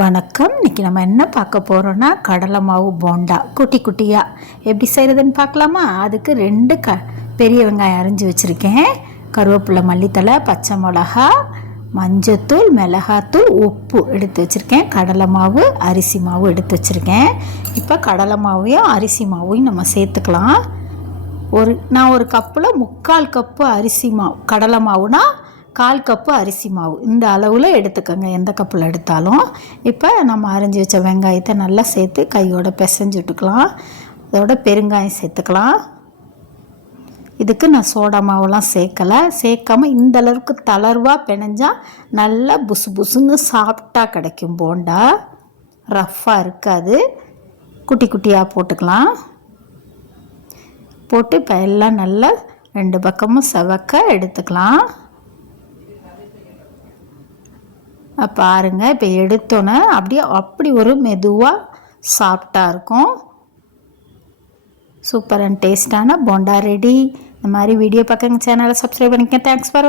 வணக்கம். இன்றைக்கி நம்ம என்ன பார்க்க போகிறோன்னா கடலை மாவு போண்டா குட்டி குட்டியாக எப்படி செய்கிறதுன்னு பார்க்கலாமா? அதுக்கு 2 பெரிய வெங்காயம் அரிஞ்சு வச்சுருக்கேன், கருவேப்பிலை, மல்லித்தலை, பச்சை மிளகா, மஞ்சத்தூள், மிளகாத்தூள், உப்பு எடுத்து வச்சுருக்கேன், கடலை மாவு, அரிசி மாவு எடுத்து வச்சுருக்கேன். இப்போ கடலை மாவையும் அரிசி மாவையும் நம்ம சேர்த்துக்கலாம். நான் ஒரு கப்பில் 3/4 கப்பு அரிசி மாவு, கடலை மாவுனா 1/4 கப்பு அரிசி மாவு, இந்த அளவில் எடுத்துக்கோங்க, எந்த கப்பில் எடுத்தாலும். இப்போ நம்ம அரிஞ்சு வச்ச வெங்காயத்தை நல்லா சேர்த்து கையோட பிசைஞ்சு விட்டுக்கலாம். அதோட பெருங்காயம் சேர்த்துக்கலாம். இதுக்கு நான் சோடா மாவுலாம் சேர்க்காமல் இந்த அளவுக்கு தளர்வாக பிணைஞ்சால் நல்லா புசு புசுன்னு சாஃப்டாக கிடைக்கும் போண்டா, ரஃப்பாக இருக்காது. குட்டி குட்டியாக போட்டுக்கலாம். போட்டு இப்போ எல்லாம் நல்லா 2 பக்கமும் செவக்க எடுத்துக்கலாம். பாருங்கள், இப்போ எடுத்தோன்னே அப்படி ஒரு மெதுவாக சாஃப்டாக இருக்கும். சூப்பர் அண்ட் டேஸ்டான போண்டா ரெடி. இந்த மாதிரி வீடியோ பார்க்குறங்க சேனலை சப்ஸ்கிரைப் பண்ணிக்க. Thanks for